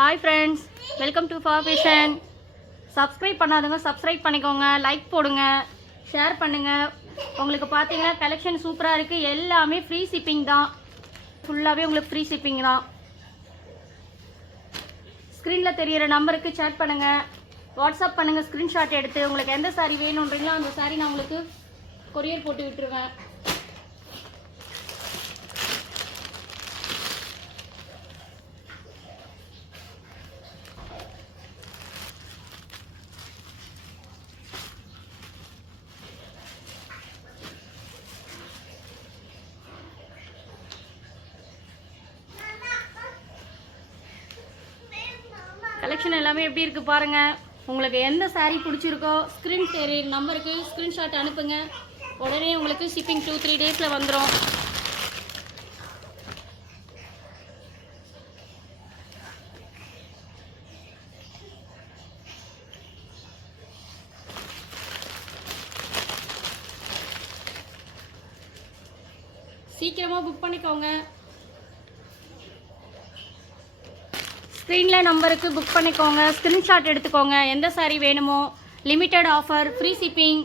Hi friends, welcome to for fashion. Subscribe பண்ணாதவங்க சப்ஸ்கிரைப் பண்ணிக்கோங்க, லைக் போடுங்க, ஷேர் பண்ணுங்கள். உங்களுக்கு பார்த்தீங்கன்னா கலெக்ஷன் சூப்பராக இருக்குது. எல்லாமே ஃப்ரீ ஷிப்பிங் தான். ஃபுல்லாகவே உங்களுக்கு ஃப்ரீ ஷிப்பிங் தான். ஸ்க்ரீனில் தெரிகிற நம்பருக்கு சேட் பண்ணுங்கள், வாட்ஸ்அப் பண்ணுங்கள். ஸ்க்ரீன்ஷாட் எடுத்து உங்களுக்கு எந்த சாரீ வேணுன்றீங்களோ அந்த சாரீ நான் உங்களுக்கு கொரியர் போட்டு விட்டுருவேன். கலெக்ஷன் எல்லாமே எப்படி இருக்குது பாருங்கள். உங்களுக்கு எந்த சாரீ பிடிச்சிருக்கோ ஸ்க்ரீன் தெரியுற நம்பருக்கு ஸ்க்ரீன்ஷாட் அனுப்புங்க. உடனே உங்களுக்கு ஷிப்பிங் 2-3 டேஸில் வந்துடும். சீக்கிரமாக புக் பண்ணிக்கோங்க. ஸ்க்ரீனில் நம்பருக்கு புக் பண்ணிக்கோங்க, ஸ்க்ரீன்ஷாட் எடுத்துக்கோங்க. எந்த சாரீ வேணுமோ, லிமிட்டட் ஆஃபர், ஃப்ரீ ஷிப்பிங்.